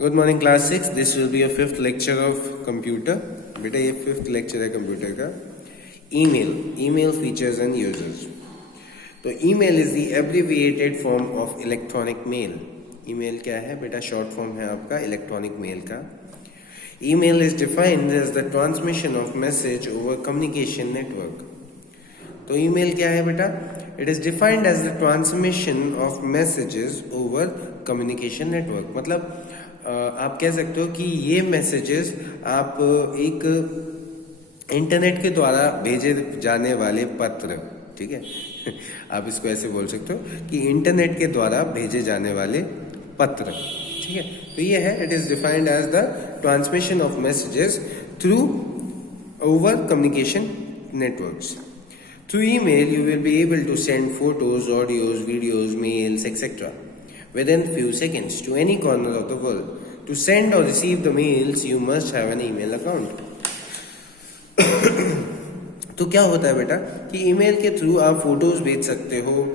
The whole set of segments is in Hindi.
Good morning class 6। This will be a fifth lecture of computer. बेटा ये फिफ्थ लेक्चर है कंप्यूटर का। Email features and users. तो email is the abbreviated form of electronic mail. Email क्या है बेटा? शॉर्ट फॉर्म है आपका इलेक्ट्रॉनिक मेल का। Email is defined as the transmission of message over communication network. तो ईमेल क्या है बेटा? It is defined as the transmission of messages over communication network. मतलब आप कह सकते हो कि ये मैसेजेस आप एक इंटरनेट के द्वारा भेजे जाने वाले पत्र, ठीक है आप इसको ऐसे बोल सकते हो कि इंटरनेट के द्वारा भेजे जाने वाले पत्र, ठीक है। तो ये है, it is defined as the transmission of messages through over communication networks. Through email, you will be able to send photos, audios, videos, mails, etc. within few seconds to any corner of the world. To send or receive the mails, you must have an email account. तो क्या होता है बेटा कि ईमेल के थ्रू आप फोटोज भेज सकते हो,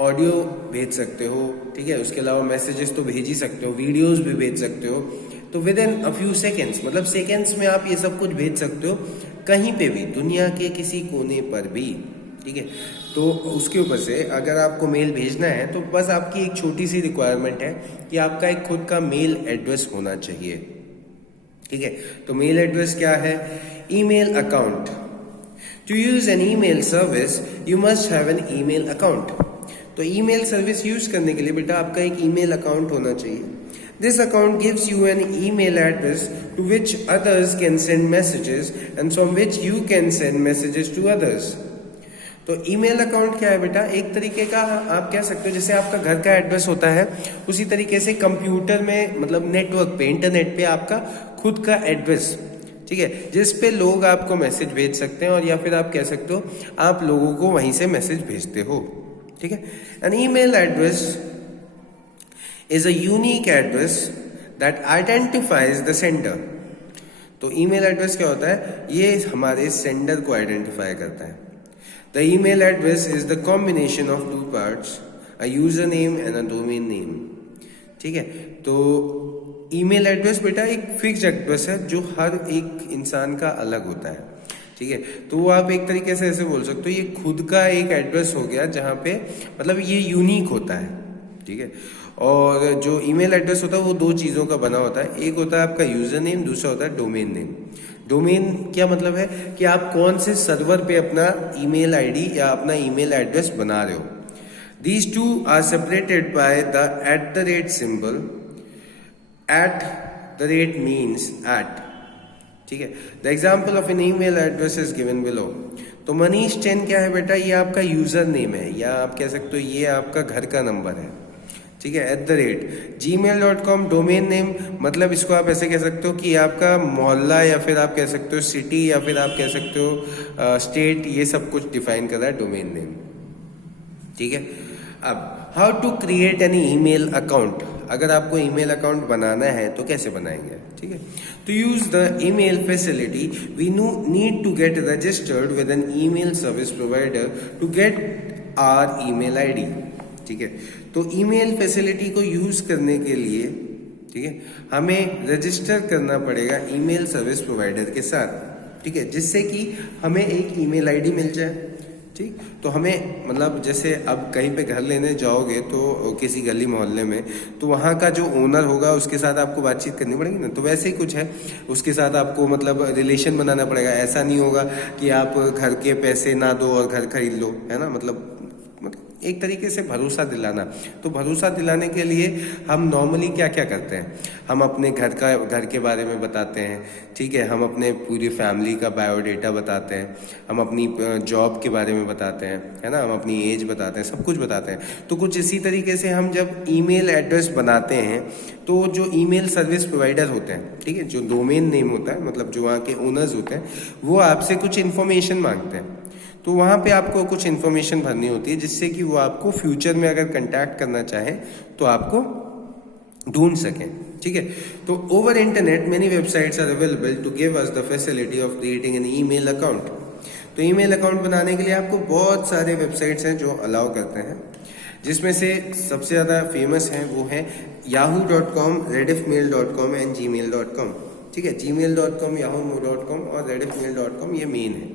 ऑडियो भेज सकते हो, ठीक है। उसके अलावा मैसेजेस तो भेज ही सकते हो, वीडियोस भी भेज सकते हो। तो with in a few seconds, मतलब सेकेंड्स में आप ये सब कुछ भेज सकते हो कहीं पे भी, दुनिया के किसी कोने पर भी, ठीक है। तो उसके ऊपर से अगर आपको मेल भेजना है तो बस आपकी एक छोटी सी रिक्वायरमेंट है कि आपका एक खुद का मेल एड्रेस होना चाहिए, ठीक है। तो मेल एड्रेस क्या है? Email account. To use an email service you must have an email account. तो ईमेल सर्विस यूज करने के लिए बेटा आपका एक ईमेल अकाउंट होना चाहिए। This account gives you an email address to which others can send messages and from which you can send messages to others. तो ईमेल अकाउंट क्या है बेटा? एक तरीके का आप कह सकते हो जैसे आपका घर का एड्रेस होता है, उसी तरीके से कंप्यूटर में, मतलब नेटवर्क पे, इंटरनेट पे आपका खुद का एड्रेस, ठीक है, जिस पे लोग आपको मैसेज भेज सकते हैं, और या फिर आप कह सकते हो आप लोगों को वहीं से मैसेज भेजते हो, ठीक है। An email address is a unique address that identifies the sender. तो ईमेल एड्रेस क्या होता है? ये हमारे सेंडर को आइडेंटिफाई करता है। The email address is the combination of two parts, a username and a domain name. ठीक है। तो ईमेल एड्रेस बेटा एक फिक्स एड्रेस है जो हर एक इंसान का अलग होता है, ठीक है। तो आप एक तरीके से ऐसे बोल सकते हो ये खुद का एक एड्रेस हो गया जहाँ पे मतलब ये यूनिक होता है, ठीक है। और जो ईमेल एड्रेस होता है वो दो चीज़ों का बना होता है। एक होता है आपका यूजर नेम, दूसरा होता है डोमेन नेम। डोमेन क्या मतलब है कि आप कौन से सर्वर पे अपना ईमेल आईडी या अपना ईमेल एड्रेस बना रहे हो। These two are separated by the @ symbol. @ Means at, ठीक है। The example of an email address is given below. तो मनीष 10 क्या है बेटा? ये आपका यूजर नेम है, या आप कह सकते हो ये आपका घर का नंबर है, ठीक है। @ gmail.com डोमेन नेम, मतलब इसको आप ऐसे कह सकते हो कि आपका मोहल्ला, या फिर आप कह सकते हो सिटी, या फिर आप कह सकते हो स्टेट, ये सब कुछ डिफाइन कर रहा है डोमेन नेम, ठीक है। अब how to create an email account. अगर आपको ईमेल अकाउंट बनाना है तो कैसे बनाएंगे, ठीक है। To use the email facility we need to get registered with an email service provider to get our email ID, ठीक है। तो ईमेल फैसिलिटी को यूज करने के लिए, ठीक है, हमें रजिस्टर करना पड़ेगा ईमेल सर्विस प्रोवाइडर के साथ, ठीक है, जिससे कि हमें एक ईमेल आईडी मिल जाए, ठीक। तो हमें मतलब जैसे अब कहीं पे घर लेने जाओगे तो किसी गली मोहल्ले में, तो वहाँ का जो ओनर होगा उसके साथ आपको बातचीत करनी पड़ेगी ना। तो वैसे ही कुछ है, उसके साथ आपको मतलब रिलेशन बनाना पड़ेगा। ऐसा नहीं होगा कि आप घर के पैसे ना दो और घर खरीद लो, है ना। मतलब एक तरीके से भरोसा दिलाना। तो भरोसा दिलाने के लिए हम नॉर्मली क्या क्या करते हैं? हम अपने घर के बारे में बताते हैं, ठीक है। हम अपने पूरी फैमिली का बायोडेटा बताते हैं, हम अपनी जॉब के बारे में बताते हैं, है ना, हम अपनी एज बताते हैं, सब कुछ बताते हैं। तो कुछ इसी तरीके से हम जब ईमेल एड्रेस बनाते हैं तो जो ईमेल सर्विस प्रोवाइडर होते हैं, ठीक है, जो डोमेन नेम होता है, मतलब जो वहाँ के ओनर्स होते हैं, वो आपसे कुछ इन्फॉर्मेशन मांगते हैं। तो वहाँ पे आपको कुछ इन्फॉर्मेशन भरनी होती है जिससे कि वो आपको फ्यूचर में अगर कांटेक्ट करना चाहे तो आपको ढूंढ सकें, ठीक है। तो over internet many websites are available to give us the facility of creating an email account. तो ईमेल अकाउंट बनाने के लिए आपको बहुत सारे वेबसाइट्स हैं जो अलाउ करते हैं। जिसमें से सबसे ज़्यादा फेमस हैं वो हैं yahoo.com, rediffmail.com एंड gmail.com। ठीक है, gmail.com, yahoo.com और rediffmail.com ये मेन है।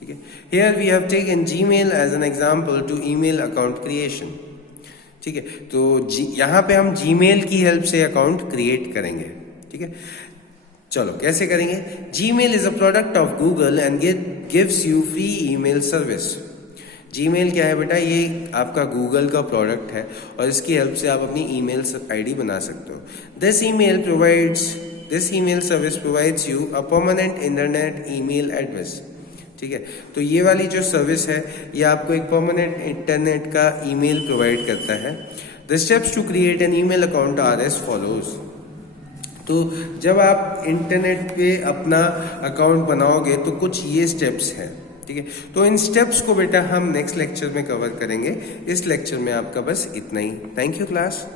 ठीक है, here we have taken Gmail as an example to email account creation. ठीक है, तो यहाँ पे हम जीमेल की हेल्प से अकाउंट क्रिएट करेंगे। ठीक है, चलो कैसे करेंगे। Gmail is a product of Google and gives you free email service. Gmail क्या है बेटा, ये आपका गूगल का प्रोडक्ट है और इसकी हेल्प से आप अपनी ईमेल आईडी बना सकते हो। This email service provides you a permanent internet email address. ठीक है, तो ये वाली जो सर्विस है ये आपको एक परमानेंट इंटरनेट का ईमेल प्रोवाइड करता है। The steps to create an email account are as follows. तो जब आप इंटरनेट पे अपना अकाउंट बनाओगे तो कुछ ये स्टेप्स हैं। ठीक है, तो इन स्टेप्स को बेटा हम नेक्स्ट लेक्चर में कवर करेंगे। इस लेक्चर में आपका बस इतना ही। Thank you class.